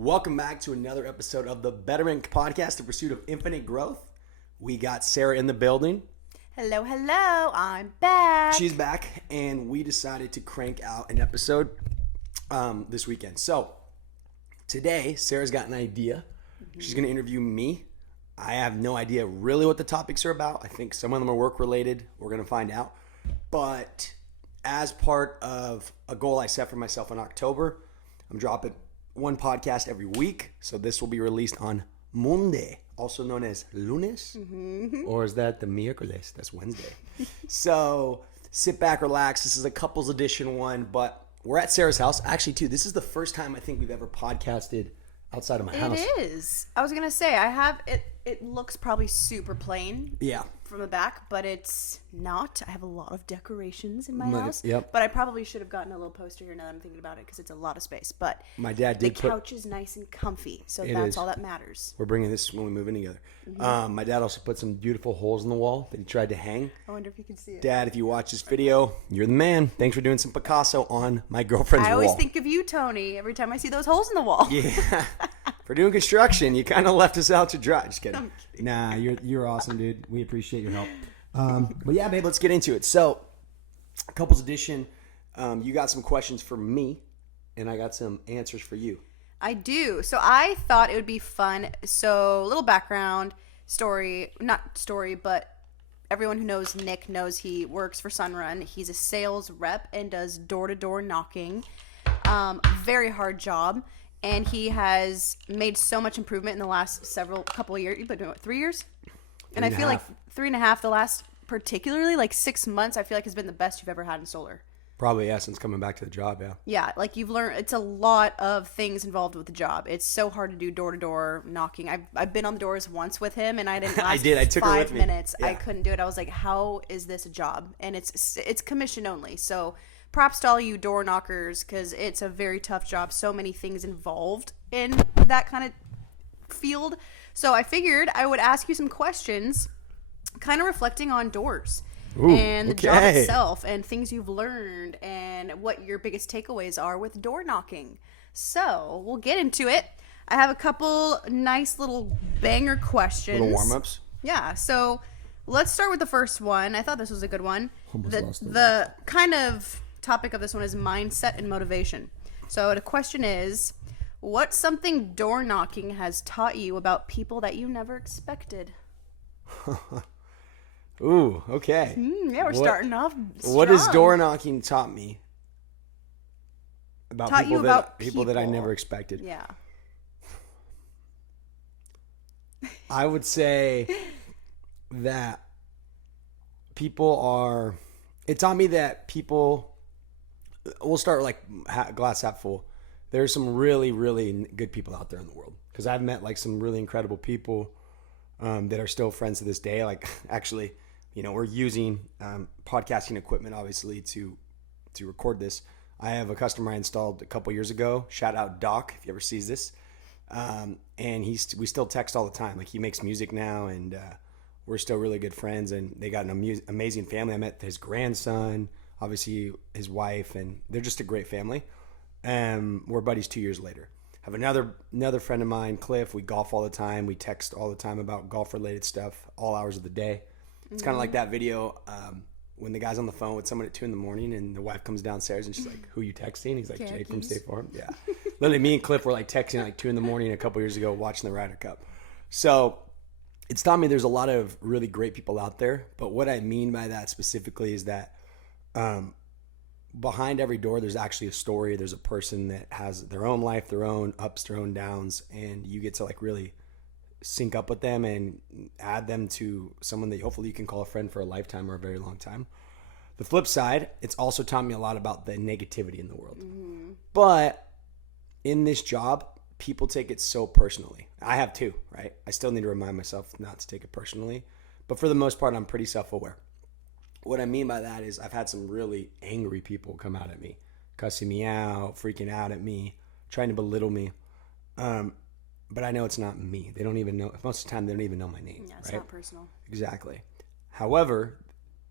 Welcome back to another episode of the Betterment Podcast, the pursuit of infinite growth. We got Sara in the building. Hello, I'm back. She's back, and we decided to crank out an episode this weekend. So, today, Sara's got an idea. She's going to interview me. I have no idea really what the topics are about. I think some of them are work-related. We're going to find out. But as part of a goal I set for myself in October, I'm dropping one podcast every week. So this will be released on Monday, also known as Lunes. Or is that the miércoles? That's Wednesday. So sit back, relax. This is a couples edition one, but we're at Sara's house. Actually, too, this is the first time I think we've ever podcasted outside of my house. It is. I was going to say, I have it. It looks probably super plain. Yeah. From the back, but it's not. I have a lot of decorations in my house. Yep. But I probably should have gotten a little poster here now that I'm thinking about it because it's a lot of space. But my dad did the couch is nice and comfy, so that's all that matters. We're bringing this when we move in together. My dad also put some beautiful holes in the wall that he tried to hang. I wonder if you can see it. Dad, if you watch this video, you're the man. Thanks for doing some Picasso on my girlfriend's wall. I always think of you, Tony, every time I see those holes in the wall. Yeah. For doing construction, you kind of left us out to dry. Just kidding. Nah, you're awesome, dude. We appreciate your help. But yeah, babe, let's get into it. So, couples edition, you got some questions for me, and I got some answers for you. I do. So I thought it would be fun. So, little background story, not story, but everyone who knows Nick knows he works for Sunrun. He's a sales rep and does door-to-door knocking. Very hard job. And he has made so much improvement in the last couple of years. You've been doing what, 3 years? And I feel like 3.5, the last particularly like 6 months, I feel like has been the best you've ever had in solar. Probably, yeah, since coming back to the job, yeah. Yeah, like you've learned, it's a lot of things involved with the job. It's so hard to do door-to-door knocking. I've been on the doors once with him, and I didn't last I took her with 5 me. minutes. Yeah. I couldn't do it. I was like, how is this a job? And it's commission only, so props to all you door knockers because it's a very tough job. So many things involved in that kind of field. So I figured I would ask you some questions kind of reflecting on doors and the job itself and things you've learned and what your biggest takeaways are with door knocking. So we'll get into it. I have a couple nice little banger questions. Little warm-ups? Yeah. So let's start with the first one. I thought this was a good one. The kind of topic of this one is mindset and motivation. So the question is, what's something door knocking has taught you about people that you never expected? Ooh, okay. Yeah, we're starting off strong. What has door knocking taught me about people that I never expected? Yeah. I would say that it taught me that people, we'll start like glass half full. There's some really, really good people out there in the world. Because I've met like some really incredible people that are still friends to this day. Like actually, we're using podcasting equipment obviously to record this. I have a customer I installed a couple years ago. Shout out Doc if he ever sees this. And we still text all the time. Like he makes music now, and we're still really good friends. And they got an amazing family. I met his grandson, obviously his wife, and they're just a great family. We're buddies 2 years later. I have another friend of mine, Cliff. We golf all the time. We text all the time about golf related stuff, all hours of the day. It's kind of like that video when the guy's on the phone with someone at 2 a.m. and the wife comes downstairs and she's like, "Who you texting?" He's like, "Jake from State Farm." Yeah, literally, me and Cliff were like texting at like 2 a.m. a couple years ago, watching the Ryder Cup. So it's taught me there's a lot of really great people out there. But what I mean by that specifically is that behind every door, there's actually a story. There's a person that has their own life, their own ups, their own downs, and you get to like really sync up with them and add them to someone that hopefully you can call a friend for a lifetime or a very long time. The flip side, it's also taught me a lot about the negativity in the world. But in this job, people take it so personally. I have too, right? I still need to remind myself not to take it personally. But for the most part, I'm pretty self-aware. What I mean by that is I've had some really angry people come out at me, cussing me out, freaking out at me, trying to belittle me. But I know it's not me. They don't even know. Most of the time, they don't even know my name. Yeah, it's right? not personal. Exactly. However,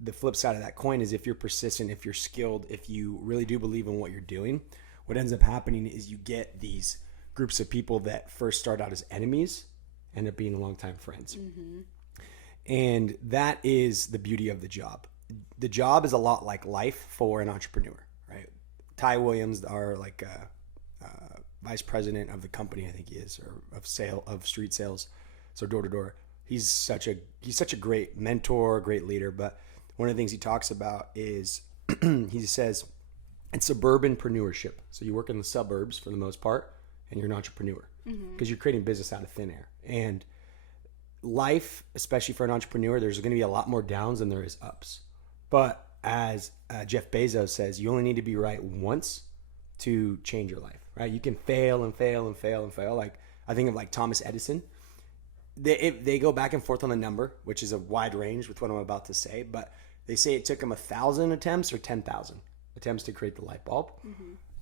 the flip side of that coin is if you're persistent, if you're skilled, if you really do believe in what you're doing, what ends up happening is you get these groups of people that first start out as enemies end up being longtime friends. And that is the beauty of the job. The job is a lot like life for an entrepreneur, right? Ty Williams, our like vice president of the company, I think he is, or of street sales, so door to door. He's such a great mentor, great leader. But one of the things he talks about is he says it's suburbanpreneurship. So you work in the suburbs for the most part, and you're an entrepreneur because you're creating business out of thin air. And life, especially for an entrepreneur, there's going to be a lot more downs than there is ups. But as Jeff Bezos says, you only need to be right once to change your life, right? You can fail and fail and fail and fail. Like I think of like Thomas Edison. They go back and forth on the number, which is a wide range with what I'm about to say, but they say it took him 1,000 attempts or 10,000 attempts to create the light bulb.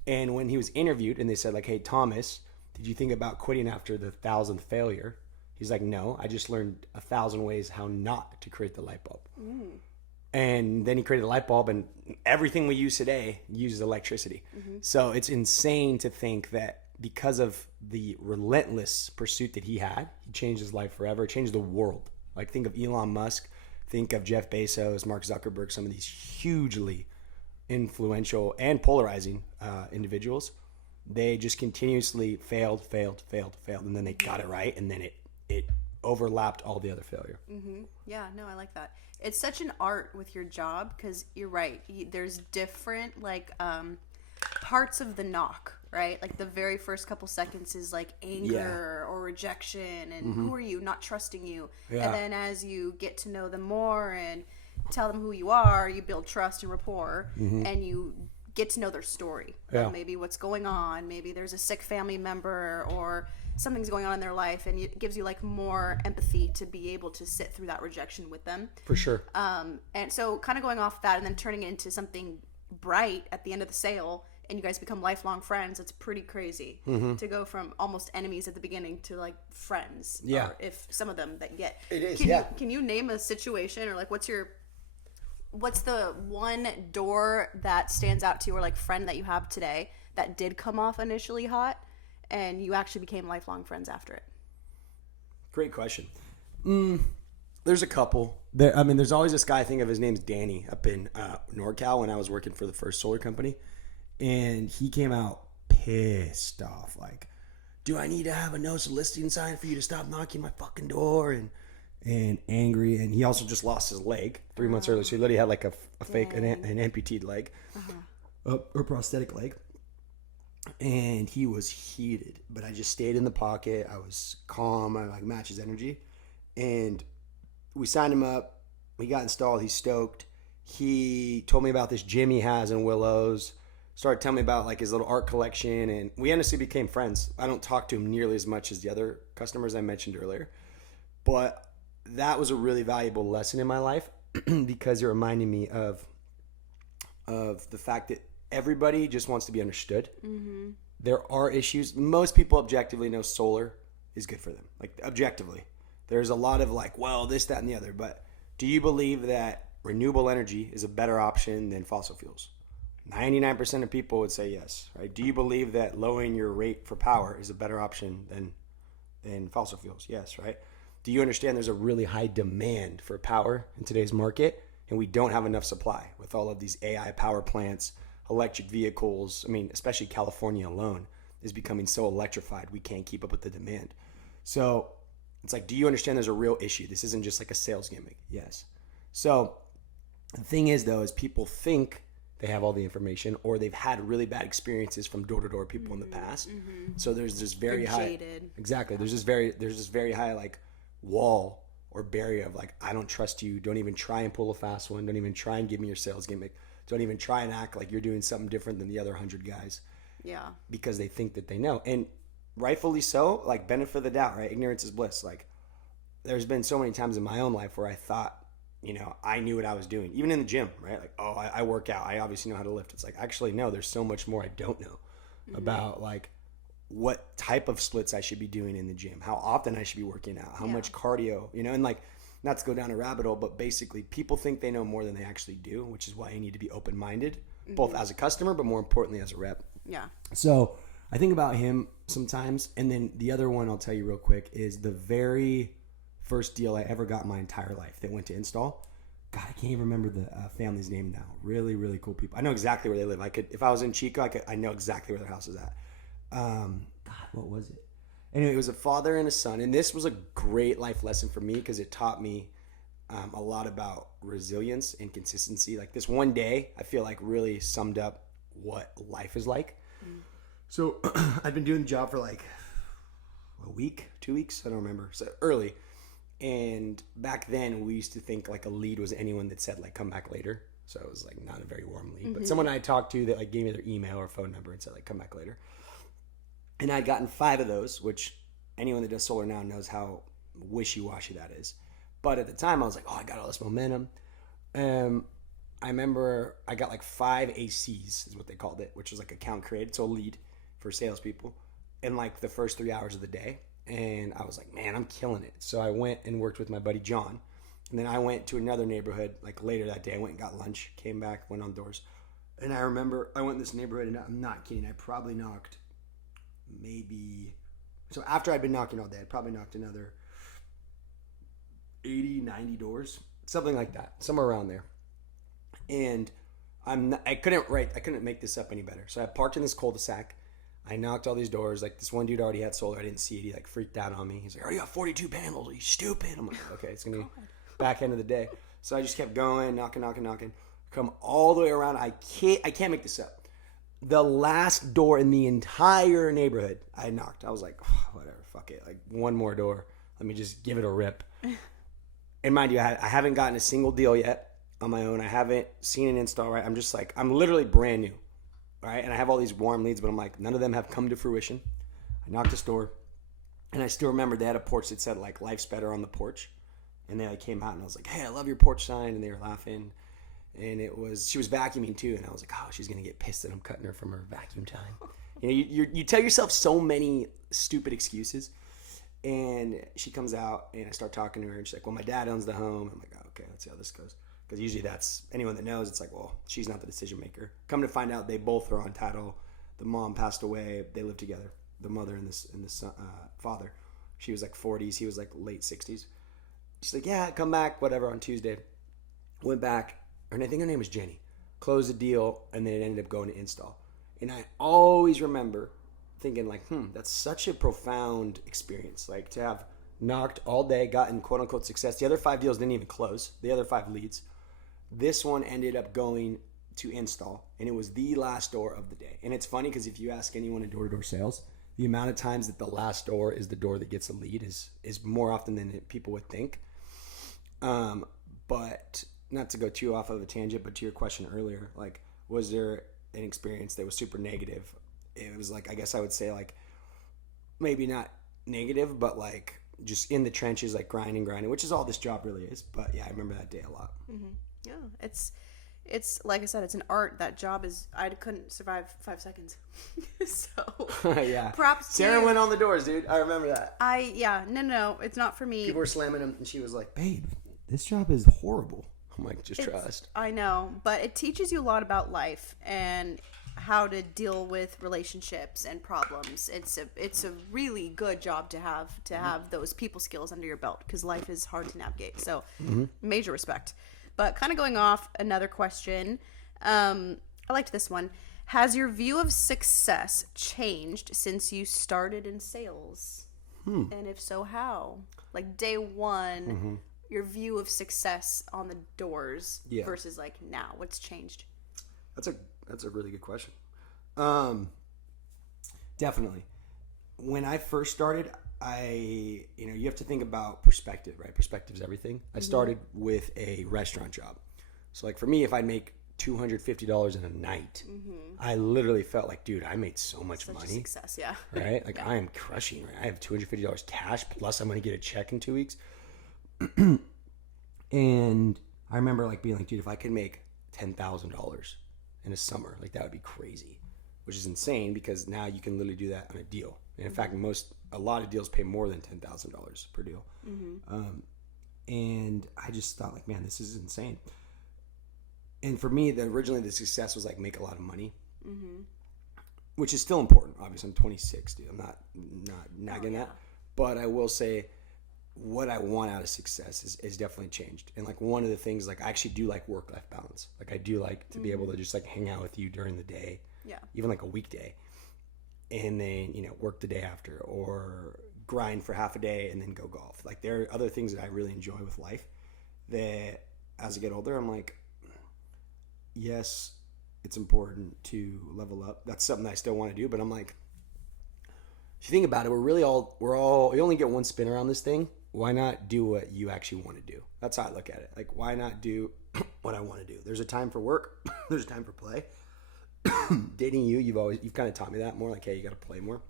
And when he was interviewed and they said like, hey, Thomas, did you think about quitting after the 1,000th failure? He's like, no, I just learned 1,000 ways how not to create the light bulb. And then he created a light bulb, and everything we use today uses electricity. So it's insane to think that because of the relentless pursuit that he had, he changed his life forever, changed the world. Like think of Elon Musk, think of Jeff Bezos, Mark Zuckerberg, some of these hugely influential and polarizing individuals. They just continuously failed, and then they got it right, and then it overlapped all the other failure. Yeah, no, I like that. It's such an art with your job because you're right. There's different like parts of the knock, right? Like the very first couple seconds is like anger or rejection and who are you, not trusting you. And then as you get to know them more and tell them who you are, you build trust and rapport and you get to know their story. Like maybe what's going on, maybe there's a sick family member or something's going on in their life, and it gives you like more empathy to be able to sit through that rejection with them. For sure. And so kind of going off that and then turning it into something bright at the end of the sale, and you guys become lifelong friends. It's pretty crazy to go from almost enemies at the beginning to like friends. Yeah. Or if some of them that you get. It is, Can you name a situation or like what's the one door that stands out to you or like friend that you have today that did come off initially hot and you actually became lifelong friends after it? Great question. There's a couple. There's always this guy, I think of his name's Danny, up in NorCal when I was working for the first solar company. And he came out pissed off. Like, do I need to have a no soliciting sign for you to stop knocking my fucking door? And angry. And he also just lost his leg 3 months earlier. So he literally had like a fake, an amputated leg, or prosthetic leg. And he was heated, but I just stayed in the pocket. I was calm. I like matched his energy, and we signed him up. We got installed. He's stoked. He told me about this gym he has in Willows. Started telling me about like his little art collection, and we honestly became friends. I don't talk to him nearly as much as the other customers I mentioned earlier, but that was a really valuable lesson in my life because it reminded me of the fact that everybody just wants to be understood. There are issues. Most people objectively know solar is good for them. Like objectively, there's a lot of like, well, this, that, and the other. But do you believe that renewable energy is a better option than fossil fuels? 99% of people would say yes, right? Do you believe that lowering your rate for power is a better option than fossil fuels? Yes, right? Do you understand there's a really high demand for power in today's market, and we don't have enough supply with all of these AI power plants, electric vehicles? I mean, especially California alone is becoming so electrified, we can't keep up with the demand. So it's like, do you understand there's a real issue? This isn't just like a sales gimmick. Yes. So the thing is, though, is people think they have all the information, or they've had really bad experiences from door-to-door people in the past. So there's this very high, jaded. Exactly. There's this very high like wall or barrier of like, I don't trust you. Don't even try and pull a fast one. Don't even try and give me your sales gimmick. Don't even try and act like you're doing something different than the other 100 guys. Yeah. Because they think that they know, and rightfully so. Like, benefit of the doubt, right? Ignorance is bliss. Like, there's been so many times in my own life where I thought, I knew what I was doing, even in the gym, right? Like, oh, I work out. I obviously know how to lift. It's like, actually, no, there's so much more I don't know about, like, what type of splits I should be doing in the gym, how often I should be working out, how much cardio, and like, not to go down a rabbit hole, but basically people think they know more than they actually do, which is why you need to be open-minded, both as a customer, but more importantly as a rep. Yeah. So I think about him sometimes. And then the other one I'll tell you real quick is the very first deal I ever got in my entire life that went to install. God, I can't even remember the family's name now. Really, really cool people. I know exactly where they live. I could, if I was in Chico, I know exactly where their house is at. God, what was it? Anyway, it was a father and a son. And this was a great life lesson for me because it taught me a lot about resilience and consistency. Like this one day, I feel like really summed up what life is like. So I'd been doing the job for like a week, 2 weeks, I don't remember. So early. And back then we used to think like a lead was anyone that said like come back later. So it was like not a very warm lead, but someone I talked to that like gave me their email or phone number and said like come back later. And I'd gotten 5 of those, which anyone that does solar now knows how wishy-washy that is. But at the time I was like, oh, I got all this momentum. I remember I got like 5 ACs is what they called it, which was like account created. So a lead for salespeople in like the first 3 hours of the day. And I was like, man, I'm killing it. So I went and worked with my buddy John. And then I went to another neighborhood like later that day. I went and got lunch, came back, went on doors. And I remember I went in this neighborhood and I'm not kidding. I probably knocked so after I'd been knocking all day, I probably knocked another 80, 90 doors, something like that, somewhere around there. And I couldn't make this up any better. So I parked in this cul-de-sac. I knocked all these doors. Like this one dude already had solar. I didn't see it. He like freaked out on me. He's like, "Oh, you got 42 panels. Are you stupid?" I'm like, "Okay, it's gonna be back end of the day." So I just kept going, knocking. Come all the way around. I can't make this up. The last door in the entire neighborhood I knocked. I was like, oh, whatever, fuck it. Like one more door. Let me just give it a rip. And mind you, I haven't gotten a single deal yet on my own. I haven't seen an install, right? I'm just like, I'm literally brand new, right? And I have all these warm leads, but I'm like, none of them have come to fruition. I knocked this door, and I still remember they had a porch that said, like, life's better on the porch. And they, like, came out, and I was like, hey, I love your porch sign. And they were laughing. And she was vacuuming, too. And I was like, oh, she's going to get pissed that I'm cutting her from her vacuum time. You know, you tell yourself so many stupid excuses. And she comes out, and I start talking to her, and she's like, well, my dad owns the home. I'm like, oh, okay, let's see how this goes. Because usually that's, anyone that knows, it's like, well, she's not the decision maker. Come to find out, they both are on title. The mom passed away. They lived together. The mother and the son, father. She was like 40s. He was like late 60s. She's like, yeah, come back, whatever, on Tuesday. Went back, and I think her name was Jenny. Closed the deal, and then it ended up going to install. And I always remember thinking like, that's such a profound experience. Like to have knocked all day, gotten quote unquote success. The other 5 deals didn't even close. The other 5 leads. This one ended up going to install, and it was the last door of the day. And it's funny because if you ask anyone in door-to-door sales, the amount of times that the last door is the door that gets a lead is more often than people would think. But not to go too off of a tangent, but to your question earlier, like, was there an experience that was super negative? It was like, I guess I would say like, maybe not negative, but like just in the trenches, like grinding, which is all this job really is. But yeah, I remember that day a lot. Mm-hmm. Yeah, it's like I said, it's an art. That job is, I couldn't survive 5 seconds. So yeah, props. Sara went on the doors, dude. I remember that. No, it's not for me. People were slamming them, and she was like, "Babe, this job is horrible." I'm like, just trust. I know, but it teaches you a lot about life and how to deal with relationships and problems. It's a really good job to have those people skills under your belt, because life is hard to navigate. So major respect. But kind of going off, another question. I liked this one. Has your view of success changed since you started in sales? And if so, how? Like day one, your view of success on the doors versus like now, what's changed? That's a really good question. Definitely. When I first started, you have to think about perspective, right? Perspective is everything. I started with a restaurant job. So like for me, if I make $250 in a night, I literally felt like, dude, I made so much money. Success, yeah. Right? Like I am crushing, right? I have $250 cash, plus I'm going to get a check in 2 weeks. And I remember like being like, dude, if I could make $10,000 in a summer, like that would be crazy, which is insane because now you can literally do that on a deal. And in fact, a lot of deals pay more than $10,000 per deal. And I just thought like, man, this is insane. And for me, originally the success was like make a lot of money. which is still important. Obviously, I'm 26, dude. I'm not nagging that. But I will say what I want out of success is definitely changed. And like one of the things, like I actually do like work-life balance. Like I do like to be able to just like hang out with you during the day. Yeah. Even like a weekday. And then, work the day after or grind for half a day and then go golf. Like there are other things that I really enjoy with life that as I get older, I'm like, yes, it's important to level up. That's something that I still want to do, but I'm like, if you think about it, we only get one spin around this thing. Why not do what you actually want to do? That's how I look at it. Like, why not do what I want to do? There's a time for work. There's a time for play. Dating you've kind of taught me that more. Like, hey, you got to play more.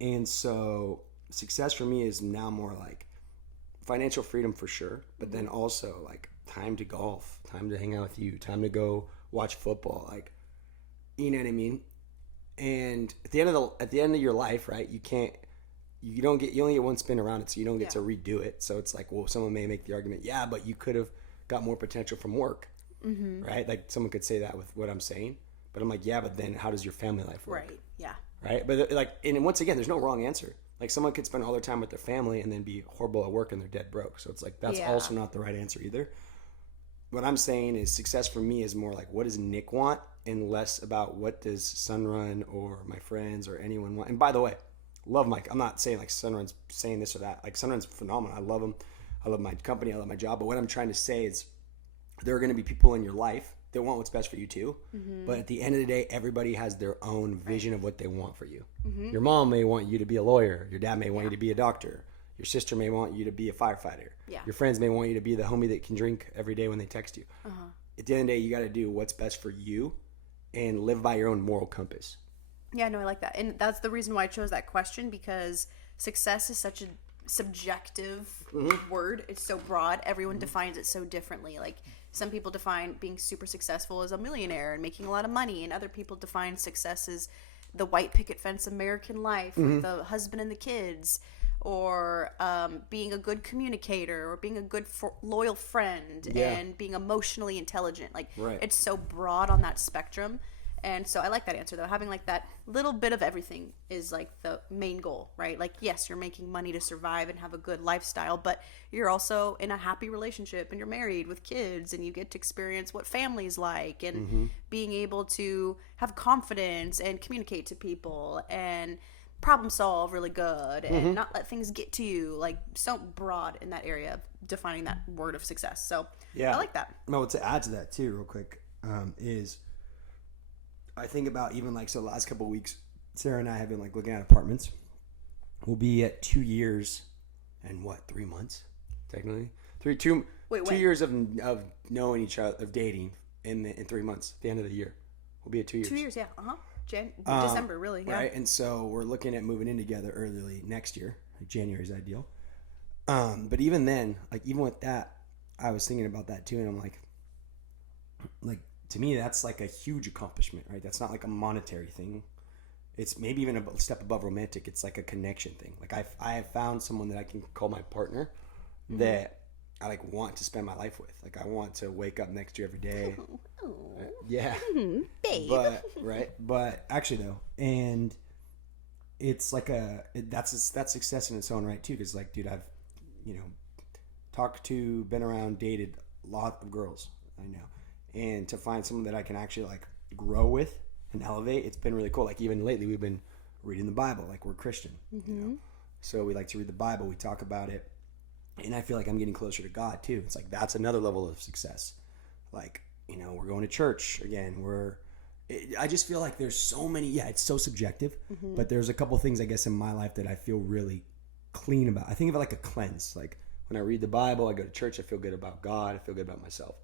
And so success for me is now more like financial freedom for sure, but then also like time to golf, time to hang out with you, time to go watch football. Like, you know what I mean? And at the end of your life, right? You only get one spin around it, so you don't get to redo it. So it's like, well, someone may make the argument, yeah, but you could have got more potential from work, right? Like someone could say that with what I'm saying, but I'm like, yeah, but then how does your family life work? Right. Yeah. Right. But like, and once again, there's no wrong answer. Like someone could spend all their time with their family and then be horrible at work and they're dead broke. So it's like, that's also not the right answer either. What I'm saying is success for me is more like, what does Nick want? And less about what does Sunrun or my friends or anyone want. And by the way, love Mike. I'm not saying like Sunrun's saying this or that. Like Sunrun's phenomenal. I love him. I love my company. I love my job. But what I'm trying to say is there are going to be people in your life that want what's best for you too. But at the end of the day, everybody has their own vision of what they want for you. Your mom may want you to be a lawyer. Your dad may want you to be a doctor. Your sister may want you to be a firefighter. Yeah. Your friends may want you to be the homie that can drink every day when they text you. At the end of the day, you got to do what's best for you and live by your own moral compass. Yeah, no, I like that. And that's the reason why I chose that question, because success is such a subjective word. It's so broad. Everyone defines it so differently. Like some people define being super successful as a millionaire and making a lot of money, and other people define success as the white picket fence American life with the husband and the kids, or being a good communicator, or being a good loyal friend, and being emotionally intelligent. Like it's so broad on that spectrum. And so I like that answer, though. Having like that little bit of everything is like the main goal, right? Like, yes, you're making money to survive and have a good lifestyle, but you're also in a happy relationship and you're married with kids and you get to experience what family's like, and being able to have confidence and communicate to people and problem solve really good and not let things get to you. Like, so broad in that area of defining that word of success. So I like that. No, to add to that too real quick, is I think about even like, so the last couple of weeks, Sarah and I have been like looking at apartments. We'll be at 2 years and 3 months technically. 2 years of knowing each other, of dating in 3 months. At the end of the year, we'll be at 2 years. 2 years, yeah. December, really. Yeah. Right, and so we're looking at moving in together early next year. Like January is ideal. But even then, like even with that, I was thinking about that too, and I'm like to me, that's like a huge accomplishment, right? That's not like a monetary thing. It's maybe even a step above romantic. It's like a connection thing. Like I have found someone that I can call my partner that I like want to spend my life with. Like I want to wake up next to every day. Yeah. Babe. But actually though, and it's like that's success in its own right too. Cause like, dude, I've, been around, dated a lot of girls I know. And to find someone that I can actually like grow with and elevate, it's been really cool. Like even lately we've been reading the Bible. Like we're Christian, so we like to read the Bible. We talk about it, and I feel like I'm getting closer to God too. It's like that's another level of success. Like we're going to church again. I just feel like there's so many. Yeah, it's so subjective, but there's a couple things I guess in my life that I feel really clean about. I think of it like a cleanse. Like when I read the Bible, I go to church, I feel good about God, I feel good about myself.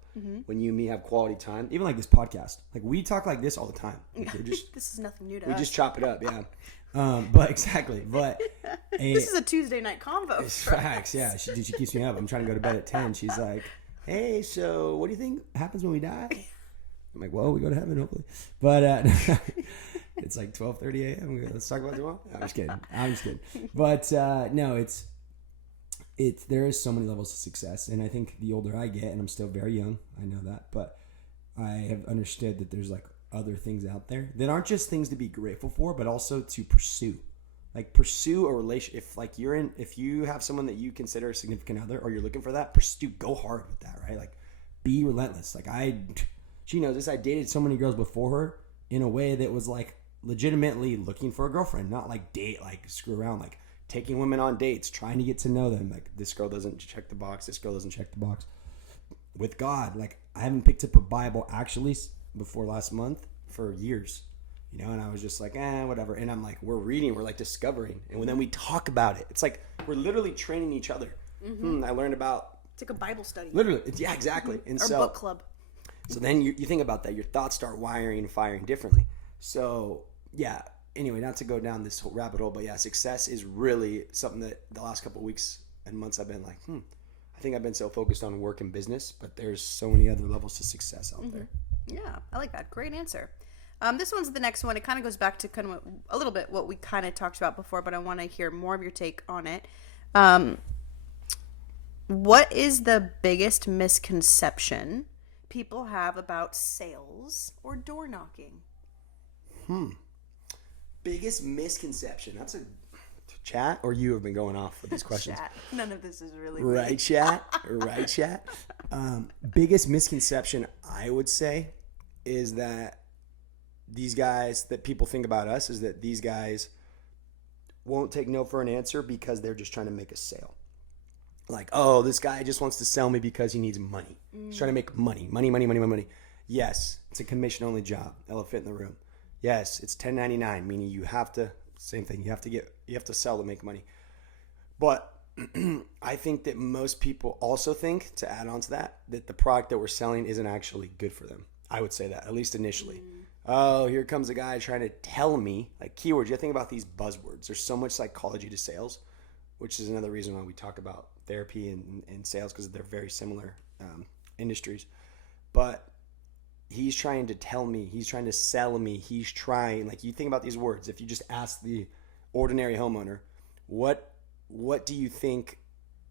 When you and me have quality time, even like this podcast, like we talk like this all the time. Like this is nothing new to us. We just chop it up, yeah. But exactly, but this is a Tuesday night convo. It's facts, yeah. She keeps me up. I'm trying to go to bed at 10. She's like, "Hey, so what do you think happens when we die?" I'm like, "Well, we go to heaven, hopefully." But it's like 12:30 a.m. Let's talk about tomorrow. No, I'm just kidding. But no, it's there is so many levels of success, and I think the older I get, and I'm still very young, I know that, but I have understood that there's like other things out there that aren't just things to be grateful for, but also to pursue. Like pursue a relationship. If you have someone that you consider a significant other, or you're looking for that, go hard with that, right? Like be relentless. Like she knows this. I dated so many girls before her in a way that was like legitimately looking for a girlfriend, not like screw around, like taking women on dates, trying to get to know them. Like this girl doesn't check the box. This girl doesn't check the box. With God, like I haven't picked up a Bible actually before last month for years. And I was just like, whatever. And I'm like, we're like discovering. And then we talk about it. It's like we're literally training each other. I learned about... It's like a Bible study. Literally. Yeah, exactly. And or book club. So then you think about that. Your thoughts start wiring and firing differently. So, yeah. Anyway, not to go down this whole rabbit hole, but yeah, success is really something that the last couple of weeks and months I've been like, I think I've been so focused on work and business, but there's so many other levels to success out there. Yeah, I like that. Great answer. This one's the next one. It kind of goes back to kind of a little bit what we kind of talked about before, but I want to hear more of your take on it. What is the biggest misconception people have about sales or door knocking? Biggest misconception. That's a chat, or you have been going off with these questions. Chat. None of this is really right. Chat. Biggest misconception I would say is that these guys that people think about us is that these guys won't take no for an answer because they're just trying to make a sale. Like, oh, this guy just wants to sell me because he needs money. He's trying to make money. Yes, it's a commission-only job. Elephant in the room. Yes, it's 1099, meaning you have to, same thing, you have to sell to make money. But I think that most people also think, to add on to that the product that we're selling isn't actually good for them. I would say that, at least initially. Oh, here comes a guy trying to tell me, like keywords. You think about these buzzwords. There's so much psychology to sales, which is another reason why we talk about therapy and sales, because they're very similar industries. But he's trying to tell me, he's trying to sell me, he's trying, like you think about these words. If you just ask the ordinary homeowner, what do you think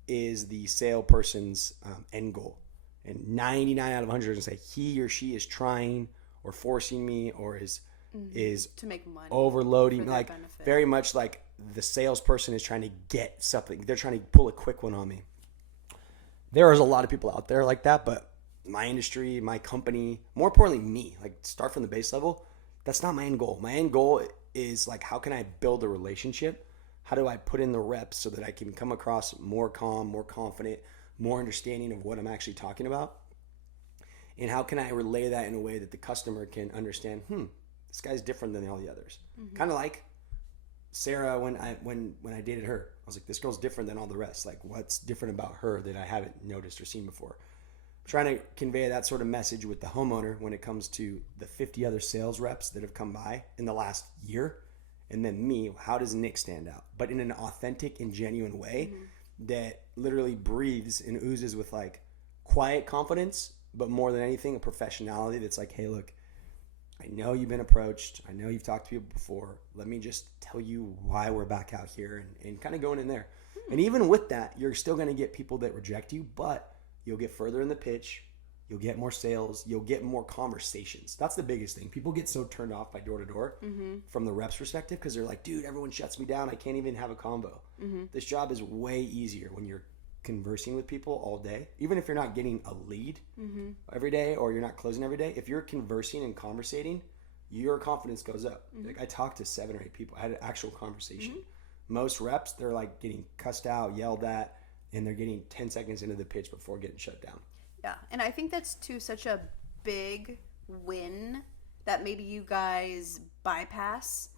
is the salesperson's end goal? And 99 out of 100 are going to say he or she is trying or forcing me or is to make money, overloading, like benefit. Very much like the salesperson is trying to get something. They're trying to pull a quick one on me. There is a lot of people out there like that, but my industry, my company, more importantly me, like start from the base level, that's not my end goal. My end goal is like, how can I build a relationship? How do I put in the reps so that I can come across more calm, more confident, more understanding of what I'm actually talking about? And how can I relay that in a way that the customer can understand, this guy's different than all the others. Kind of like Sara, when I dated her, I was like, this girl's different than all the rest. Like, what's different about her that I haven't noticed or seen before? I'm trying to convey that sort of message with the homeowner when it comes to the 50 other sales reps that have come by in the last year. And then me, how does Nick stand out? But in an authentic and genuine way that literally breathes and oozes with like quiet confidence, but more than anything, a professionality that's like, hey, look, I know you've been approached. I know you've talked to people before. Let me just tell you why we're back out here and kind of going in there. And even with that, you're still going to get people that reject you, but you'll get further in the pitch. You'll get more sales. You'll get more conversations. That's the biggest thing. People get so turned off by door to door from the rep's perspective because they're like, dude, everyone shuts me down. I can't even have a combo. This job is way easier when you're conversing with people all day. Even if you're not getting a lead every day or you're not closing every day, if you're conversing and conversating, your confidence goes up. Like I talked to 7 or 8 people. I had an actual conversation. Most reps, they're like getting cussed out, yelled at, and they're getting 10 seconds into the pitch before getting shut down. Yeah, and I think that's too such a big win that maybe you guys bypass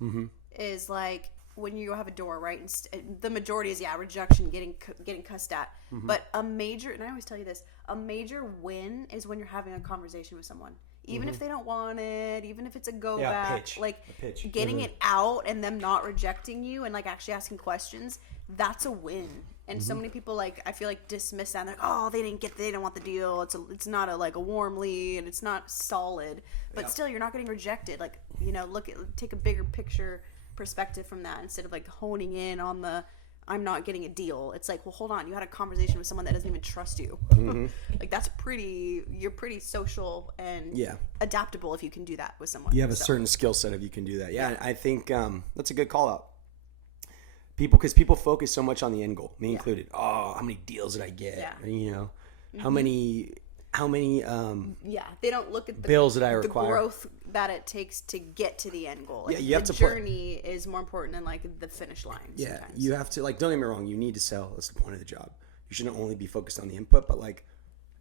is like when you have a door, right? And the majority is rejection, getting cussed at. But a major, and I always tell you this, a major win is when you're having a conversation with someone. Even if they don't want it, even if it's a go back, pitch. like getting it out and them not rejecting you and like actually asking questions, that's a win. And so many people, like, I feel like dismiss that. And they're like, oh, they didn't want the deal. It's not a warm lead and it's not solid. But still, you're not getting rejected. Like, take a bigger picture perspective from that instead of like honing in on the I'm not getting a deal. It's like, well, hold on. You had a conversation with someone that doesn't even trust you. Like you're pretty social and adaptable if you can do that with someone. You have a certain skill set if you can do that. Yeah, I think that's a good call out. Because people focus so much on the end goal, me included. Oh, how many deals did I get? Yeah. You know, how many they don't look at the bills that I require, the growth that it takes to get to the end goal. Like, you have the to journey is more important than like the finish line. Yeah, sometimes. you have to, like, don't get me wrong, you need to sell. That's the point of the job. You shouldn't only be focused on the input, but like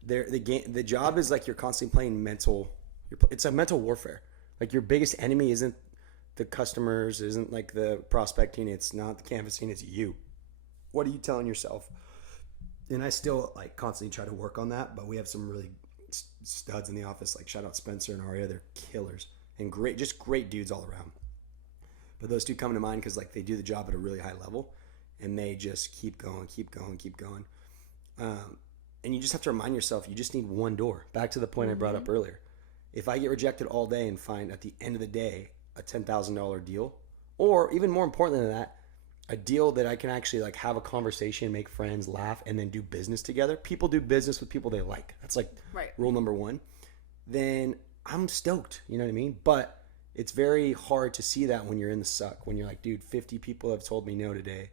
the job is like you're constantly playing mental. It's a mental warfare. Like your biggest enemy isn't the customers, isn't like the prospecting, it's not the canvassing, it's you. What are you telling yourself? And I still like constantly try to work on that, but we have some really studs in the office, like shout out Spencer and Aria. They're killers and great dudes all around. But those two come to mind because like they do the job at a really high level and they just keep going. And you just have to remind yourself, you just need one door. Back to the point I brought up earlier. If I get rejected all day and find at the end of the day a $10,000 deal, or even more importantly than that, a deal that I can actually like have a conversation, make friends, laugh, and then do business together. People do business with people they like. That's like rule number one. Then I'm stoked. You know what I mean? But it's very hard to see that when you're in the suck. When you're like, dude, 50 people have told me no today.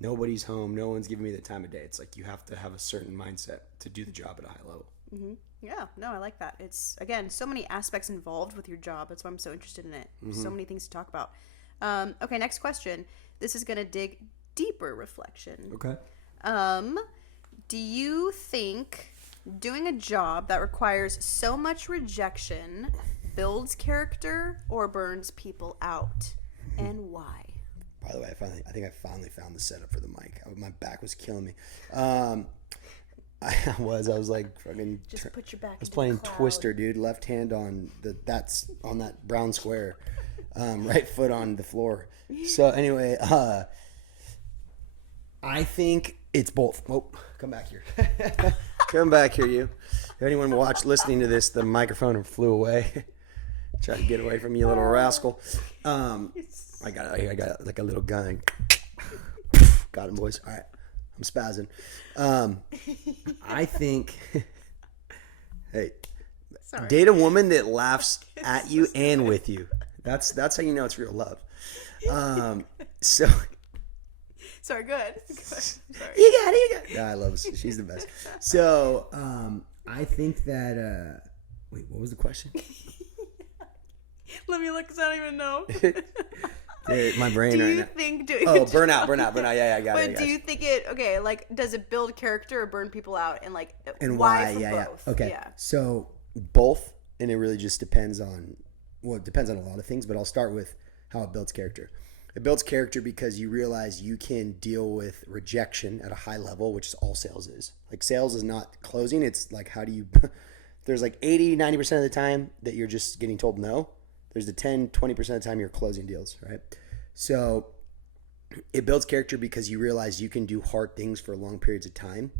Nobody's home. No one's giving me the time of day. It's like you have to have a certain mindset to do the job at a high level. Mm-hmm. Yeah, no, I like that. It's, again, so many aspects involved with your job. That's why I'm so interested in it. So many things to talk about. Okay, next question. This is going to dig deeper reflection. Okay. Do you think doing a job that requires so much rejection builds character or burns people out? And why? By the way, I think I finally found the setup for the mic. My back was killing me. I was like fucking. Just put your back. I was playing Twister, dude. Left hand on that's on that brown square, right foot on the floor. So anyway, I think it's both. Oh, come back here. Come back here, you. If anyone listening to this, the microphone flew away. Try to get away from you, little rascal. I got like a little gun. Got him, boys. All right. I'm spazzing. I think, hey, Sorry. Date a woman that laughs at you and with you. That's how you know it's real love. So. Sorry, good. Sorry. You got it. Yeah, I love her. She's the best. So, I think that, wait, what was the question? Let me look because I don't even know. Dude, my brain do right you now. think doing burnout. Yeah, I got it. But do you think it, okay, like, does it build character or burn people out? And, like, And why why? for Yeah. both? Okay. Yeah. So both, and it really just depends on, well, it depends on a lot of things, but I'll start with how it builds character. It builds character because you realize you can deal with rejection at a high level, which is all sales is. Like, sales is not closing. It's like, how do you, there's like 80-90% of the time that you're just getting told no. There's the 10-20% of the time you're closing deals, right? So it builds character because you realize you can do hard things for long periods of time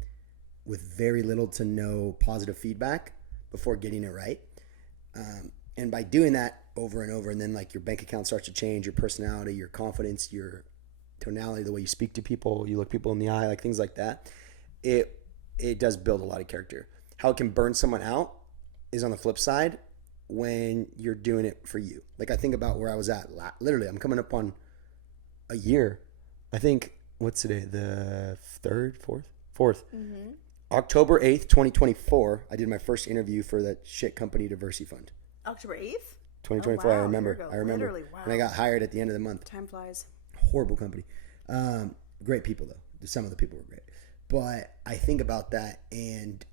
with very little to no positive feedback before getting it right. And by doing that over and over, and then like your bank account starts to change, your personality, your confidence, your tonality, the way you speak to people, you look people in the eye, like things like that, it does build a lot of character. How it can burn someone out is on the flip side when you're doing it for you. Like, I think about where I was at. Literally, I'm coming up on a year. I think, what's today? The 3rd, 4th? Mm-hmm. October 8th, 2024, I did my first interview for that shit company, Diversity Fund. October 8th? 2024, Oh, wow. I remember. Literally, wow. And I got hired at the end of the month. Time flies. Horrible company. Great people, though. Some of the people were great. But I think about that, and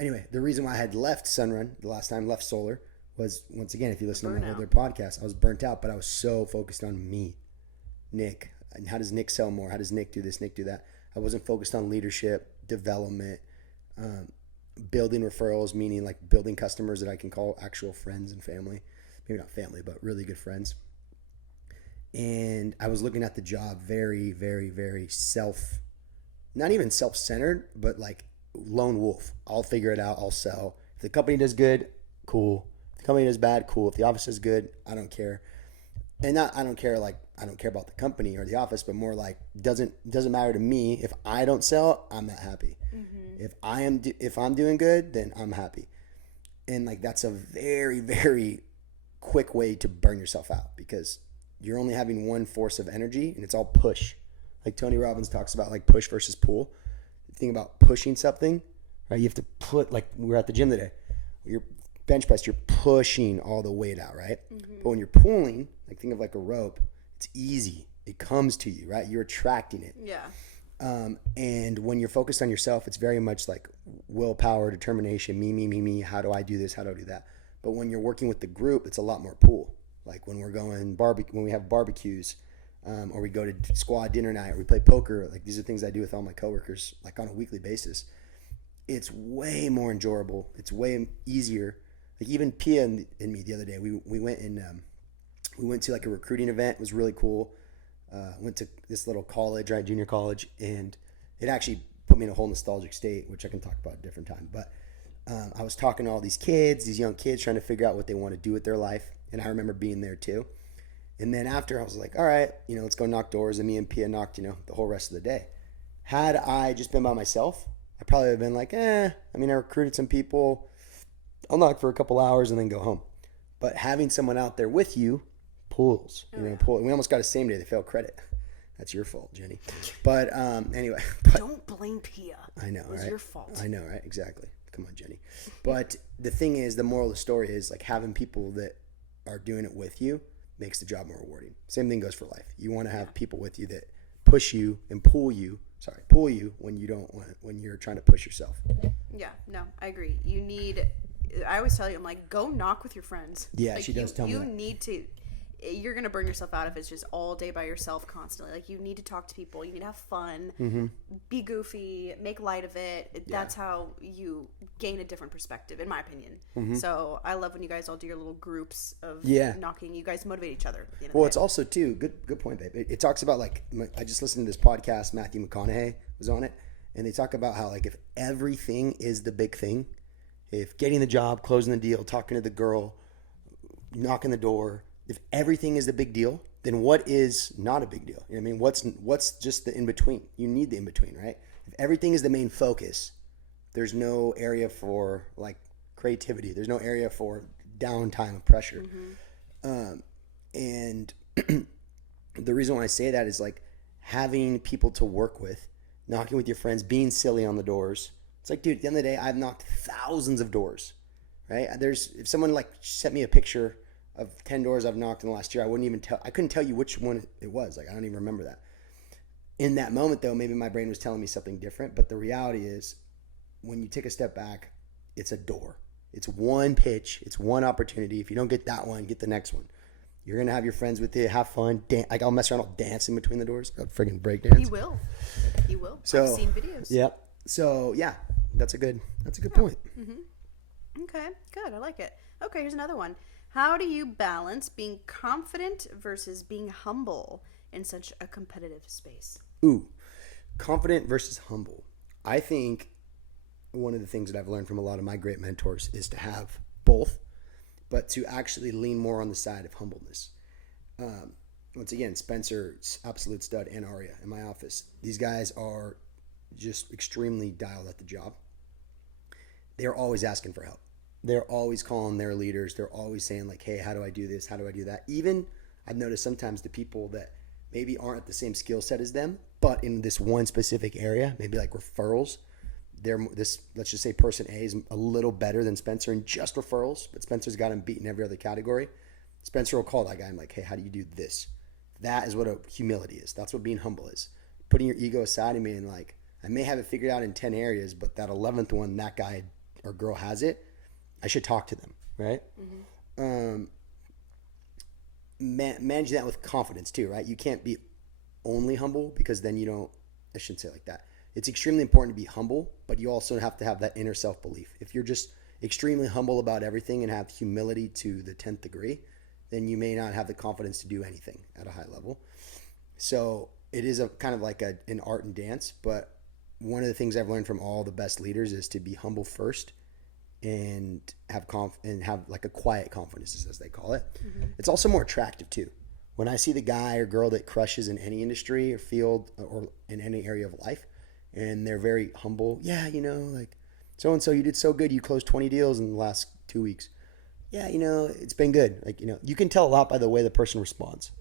anyway, the reason why I had left Sunrun the last time, left Solar, was, once again, if you listen to my other podcast, I was burnt out, but I was so focused on me, Nick, and how does Nick sell more? How does Nick do this, Nick do that? I wasn't focused on leadership, development, building referrals, meaning like building customers that I can call actual friends and family. Maybe not family, but really good friends. And I was looking at the job very, very, very not even self-centered, but like lone wolf. I'll figure it out. I'll sell. If the company does good, cool. If the company does bad, cool. If the office is good, I don't care. and not, I don't care about the company or the office, but more like doesn't matter to me. If I don't sell, I'm not happy. If I'm doing good, then I'm happy. And like that's a very, very quick way to burn yourself out, because you're only having one force of energy and it's all push. Like Tony Robbins talks about like push versus pull. The thing about pushing something, right? You have to put, like we were at the gym today, you're bench press, you're pushing all the weight out, right? But when you're pulling, like think of like a rope, it's easy. It comes to you, right? You're attracting it. Yeah. And when you're focused on yourself, it's very much like willpower, determination, me. How do I do this? How do I do that? But when you're working with the group, it's a lot more pull. Like when we're going when we have barbecues, or we go to squad dinner night, or we play poker. Like these are things I do with all my coworkers, like on a weekly basis. It's way more enjoyable. It's way easier. Like even Pia and me the other day, we went to like a recruiting event. It was really cool. Went to this little college, right, junior college, and it actually put me in a whole nostalgic state, which I can talk about at a different time. But I was talking to all these kids, these young kids, trying to figure out what they want to do with their life, and I remember being there too. And then after, I was like, all right, let's go knock doors, and me and Pia knocked, the whole rest of the day. Had I just been by myself, I probably would have been like, I recruited some people, I'll knock for a couple hours and then go home. But having someone out there with you pulls. Pull. We almost got a same day. They failed credit. That's your fault, Jenny. But anyway. Don't blame Pia. I know, it was right? your fault. I know, right? Exactly. Come on, Jenny. But the thing is, the moral of the story is like having people that are doing it with you makes the job more rewarding. Same thing goes for life. You want to have people with you that push you and pull you when you're trying to push yourself. Yeah, no, I agree. I always tell you, I'm like, go knock with your friends. Yeah, like, she does tell me that. You need to. You're going to burn yourself out if it's just all day by yourself constantly. Like, you need to talk to people. You need to have fun, be goofy, make light of it. That's how you gain a different perspective, in my opinion. So I love when you guys all do your little groups of knocking. You guys motivate each other. Well, it's also, too, good point, babe. It talks about, like, I just listened to this podcast, Matthew McConaughey was on it, and they talk about how, like, if everything is the big thing, if getting the job, closing the deal, talking to the girl, knocking the door, if everything is the big deal, then what is not a big deal? You know what I mean? What's just the in-between? You need the in-between, right? If everything is the main focus, there's no area for like creativity. There's no area for downtime of pressure. And the reason why I say that is like having people to work with, knocking with your friends, being silly on the doors. It's like, dude, at the end of the day, I've knocked thousands of doors, right? If someone like sent me a picture of 10 doors I've knocked in the last year, I couldn't tell you which one it was. Like, I don't even remember that. In that moment though, maybe my brain was telling me something different, but the reality is when you take a step back, it's a door. It's one pitch. It's one opportunity. If you don't get that one, get the next one. You're going to have your friends with you, have fun. Like I'll mess around, I'll dance in between the doors. I'll friggin' break dance. He will. So, I've seen videos. Yep. So yeah, that's a good point. Okay, good. I like it. Okay, here's another one. How do you balance being confident versus being humble in such a competitive space? Ooh, confident versus humble. I think one of the things that I've learned from a lot of my great mentors is to have both, but to actually lean more on the side of humbleness. Once again, Spencer's absolute stud and Aria in my office. These guys are just extremely dialed at the job. They're always asking for help. They're always calling their leaders. They're always saying like, hey, how do I do this? How do I do that? Even I've noticed sometimes the people that maybe aren't at the same skill set as them, but in this one specific area, maybe like referrals, let's just say person A is a little better than Spencer in just referrals, but Spencer's got him beaten every other category. Spencer will call that guy and like, hey, how do you do this? That is what a humility is. That's what being humble is. Putting your ego aside and being like, I may have it figured out in 10 areas, but that 11th one, that guy or girl has it. I should talk to them, right? Manage that with confidence too, right? You can't be only humble because then I shouldn't say it like that. It's extremely important to be humble, but you also have to have that inner self-belief. If you're just extremely humble about everything and have humility to the 10th degree, then you may not have the confidence to do anything at a high level. So it is a kind of like an art and dance, but one of the things I've learned from all the best leaders is to be humble first and have like a quiet confidence, as they call it. It's also more attractive too. when I see the guy or girl that crushes in any industry or field or in any area of life, and they're very humble. Yeah, you know, like so and so, you did so good. You closed 20 deals in the last 2 weeks. Yeah, you know, it's been good. Like, you know, you can tell a lot by the way the person responds.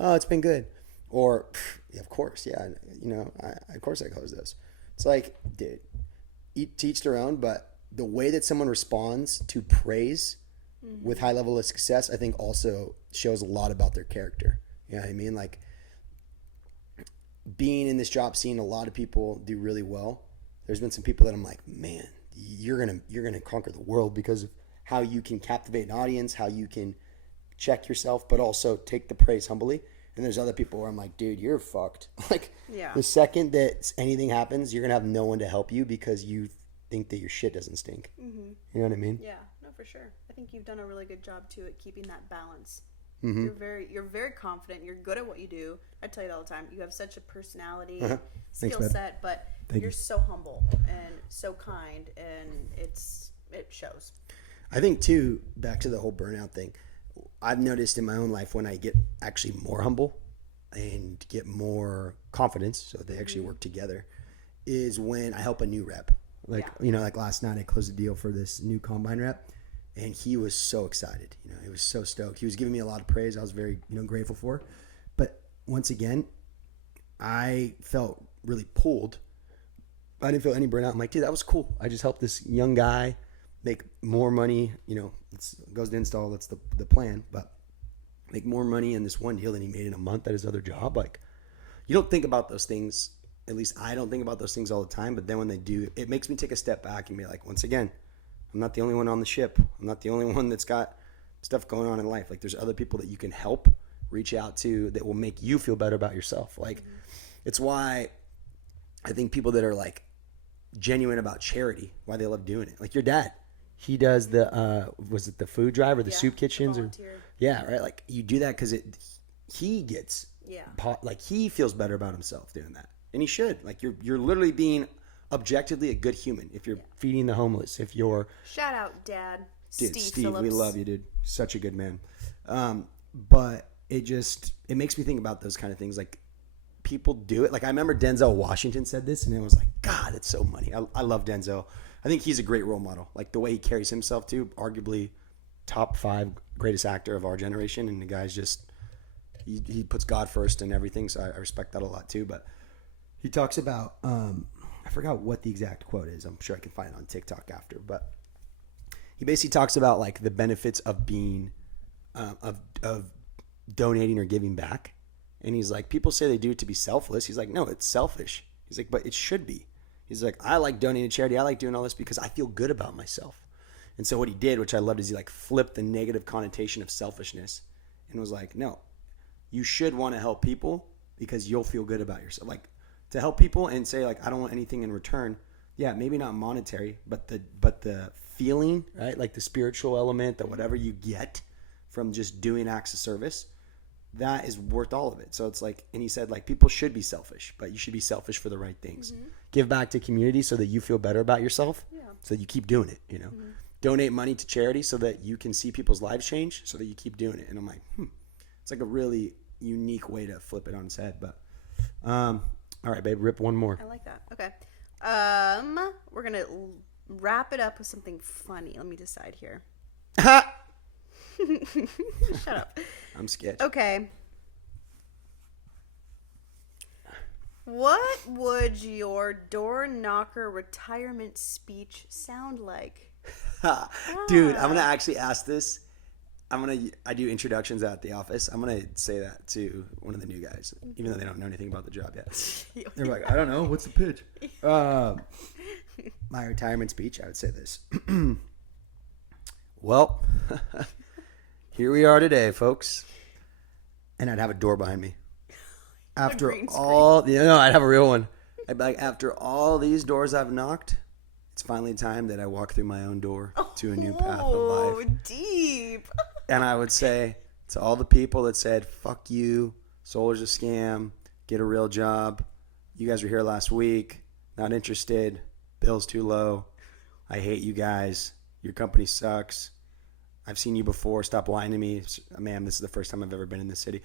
Oh, it's been good. Or, yeah, of course, yeah, you know, of course I closed those. It's like, dude, teach their own, but the way that someone responds to praise with high level of success, I think also shows a lot about their character. You know what I mean? Like, being in this job, seeing a lot of people do really well, there's been some people that I'm like, man, you're gonna conquer the world because of how you can captivate an audience, how you can check yourself, but also take the praise humbly. And there's other people where I'm like, dude, you're fucked. Like, the second that anything happens, you're gonna have no one to help you because you think that your shit doesn't stink. You know what I mean? Yeah, no, for sure. I think you've done a really good job too at keeping that balance. Mm-hmm. You're very confident. You're good at what you do. I tell you that all the time. You have such a personality, Thanks, skill set, but you're so humble and so kind, and it shows. I think too, back to the whole burnout thing, I've noticed in my own life when I get actually more humble and get more confidence, so they actually work together, is when I help a new rep. Like, you know, like last night I closed a deal for this new combine rep, and he was so excited. You know, he was so stoked. He was giving me a lot of praise. I was very, you know, grateful for. But once again, I felt really pulled. I didn't feel any burnout. I'm like, dude, that was cool. I just helped this young guy make more money. You know, it goes to install. That's the plan. But make more money in this one deal than he made in a month at his other job. Like, you don't think about those things. At least I don't think about those things all the time. But then when they do, it makes me take a step back and be like, once again, I'm not the only one on the ship. I'm not the only one that's got stuff going on in life. Like, there's other people that you can help, reach out to, that will make you feel better about yourself. Like, it's why I think people that are like genuine about charity, why they love doing it. Like your dad, he does the was it the food drive or the soup kitchens or right? Like, you do that because he gets like, he feels better about himself doing that, and he should. Like, you're literally being objectively a good human if you're feeding the homeless. If you're shout out Dad, dude, Steve Phillips. We love you, dude. Such a good man. But it makes me think about those kind of things. Like, people do it. Like, I remember Denzel Washington said this, and it was like, God, it's so money. I love Denzel. I think he's a great role model. Like, the way he carries himself too, arguably top 5 greatest actor of our generation. And the guy's just, he puts God first and everything. So I respect that a lot too. But he talks about, I forgot what the exact quote is. I'm sure I can find it on TikTok after. But he basically talks about like the benefits of being, of donating or giving back. And he's like, people say they do it to be selfless. He's like, no, it's selfish. He's like, but it should be. He's like, I like donating to charity. I like doing all this because I feel good about myself. And so what he did, which I loved, is he like flipped the negative connotation of selfishness and was like, no, you should want to help people because you'll feel good about yourself. Like, to help people and say like, I don't want anything in return. Yeah, maybe not monetary, but the feeling, right? Like the spiritual element, that whatever you get from just doing acts of service, that is worth all of it. So it's like, and he said like, people should be selfish, but you should be selfish for the right things. Give back to community so that you feel better about yourself, so that you keep doing it, you know. Donate money to charity so that you can see people's lives change, so that you keep doing it. And I'm like, it's like a really unique way to flip it on its head. But all right, babe, rip one more. I like that. Okay. We're gonna wrap it up with something funny. Let me decide here. Shut up. I'm scared. Okay. What would your door knocker retirement speech sound like? Dude, I'm gonna actually ask this. I do introductions at the office. I'm gonna say that to one of the new guys, even though they don't know anything about the job yet. They're like, I don't know, what's the pitch? My retirement speech, I would say this. Well, here we are today, folks. And I'd have a door behind me. After all, I'd have a real one. I'd be like, after all these doors I've knocked, it's finally time that I walk through my own door to a new path of life. Oh, deep. And I would say to all the people that said, fuck you, solar's a scam, get a real job. You guys were here last week, not interested, bill's too low. I hate you guys. Your company sucks. I've seen you before. Stop lying to me. Ma'am, this is the first time I've ever been in this city.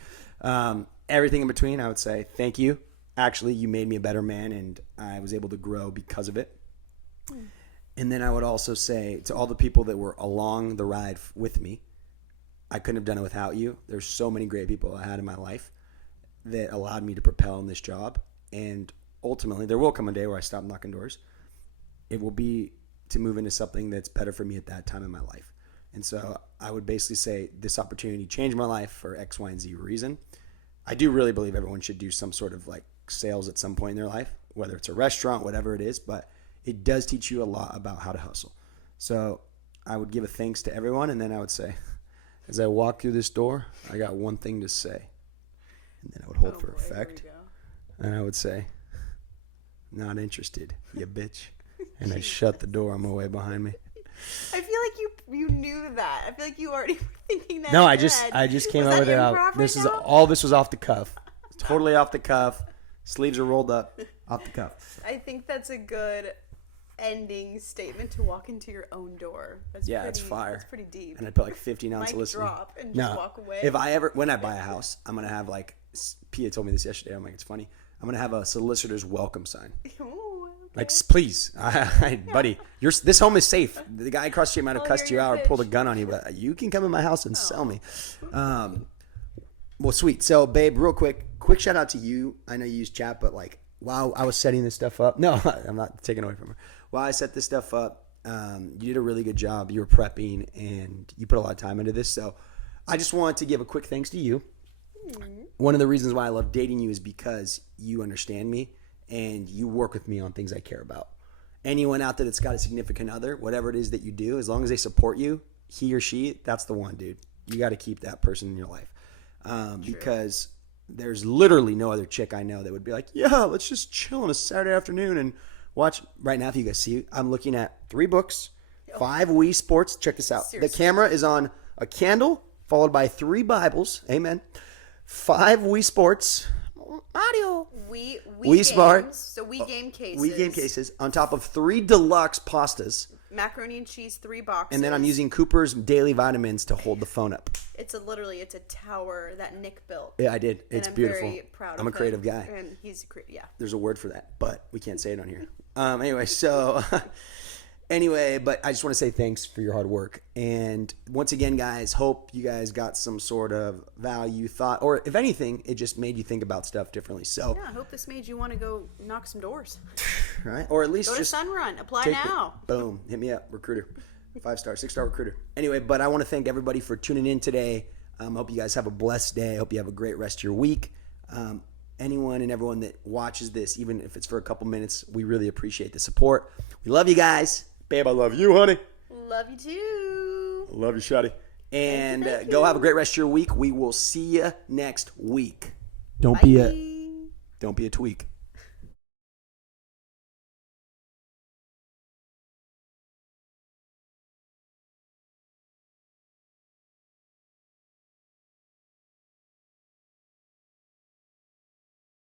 Everything in between, I would say thank you. Actually, you made me a better man, and I was able to grow because of it. And then I would also say to all the people that were along the ride with me, I couldn't have done it without you. There's so many great people I had in my life that allowed me to propel in this job. And ultimately, there will come a day where I stop knocking doors. It will be to move into something that's better for me at that time in my life. And so I would basically say this opportunity changed my life for X, Y, and Z reason. I do really believe everyone should do some sort of like sales at some point in their life, whether it's a restaurant, whatever it is, but it does teach you a lot about how to hustle. So I would give a thanks to everyone, and then I would say, as I walk through this door, I got one thing to say. And then I would hold for effect, and I would say, not interested, you bitch. And I shut the door on my way behind me. I feel like you knew that. I feel like you already were thinking that. No, I just came up with it out. This was off the cuff. Totally off the cuff. Sleeves are rolled up, off the cuff. I think that's a good ending statement to walk into your own door. It's fire. That's pretty deep. And I'd put like 15 ounces of listening. Drop and just walk away. When I buy a house, I'm gonna have like Pia told me this yesterday. I'm like, it's funny. I'm gonna have a solicitor's welcome sign. Ooh, okay. Like, please, buddy, this home is safe. The guy across the street might have cussed you out or pulled a gun on you, but you can come in my house and sell me. Well, sweet. So, babe, real quick shout out to you. I know you use chat, but like, while I was setting this stuff up, no, I'm not taking away from her. While I set this stuff up, you did a really good job. You were prepping and you put a lot of time into this. So, I just wanted to give a quick thanks to you. One of the reasons why I love dating you is because you understand me and you work with me on things I care about. Anyone out there that's got a significant other, whatever it is that you do, as long as they support you, he or she, that's the one, dude. You got to keep that person in your life. Because there's literally no other chick I know that would be like, yeah, let's just chill on a Saturday afternoon and watch. Right now, if you guys see, I'm looking at 3 books, 5 Wii Sports. Check this out. Seriously. The camera is on a candle followed by 3 Bibles. Amen. 5 Wii Sports. Mario. Wii Smart. So Wii game cases. Wii game cases on top of 3 deluxe pastas. Macaroni and cheese, 3 boxes. And then I'm using Cooper's daily vitamins to hold the phone up. It's a tower that Nick built. Yeah, I did. It's beautiful. Very proud I'm a creative guy. And he's yeah. There's a word for that, but we can't say it on here. Anyway, but I just want to say thanks for your hard work. And once again, guys, hope you guys got some sort of value, thought, or if anything, it just made you think about stuff differently. So yeah, I hope this made you want to go knock some doors. Right? Or at least go to Sunrun. Apply now. Boom. Hit me up. Recruiter. 5-star, 6-star recruiter. Anyway, but I want to thank everybody for tuning in today. Hope you guys have a blessed day. Hope you have a great rest of your week. Anyone and everyone that watches this, even if it's for a couple minutes, we really appreciate the support. We love you guys. Babe, I love you, honey. Love you too. Love you, shawty. And go have a great rest of your week. We will see you next week. Don't be a tweak.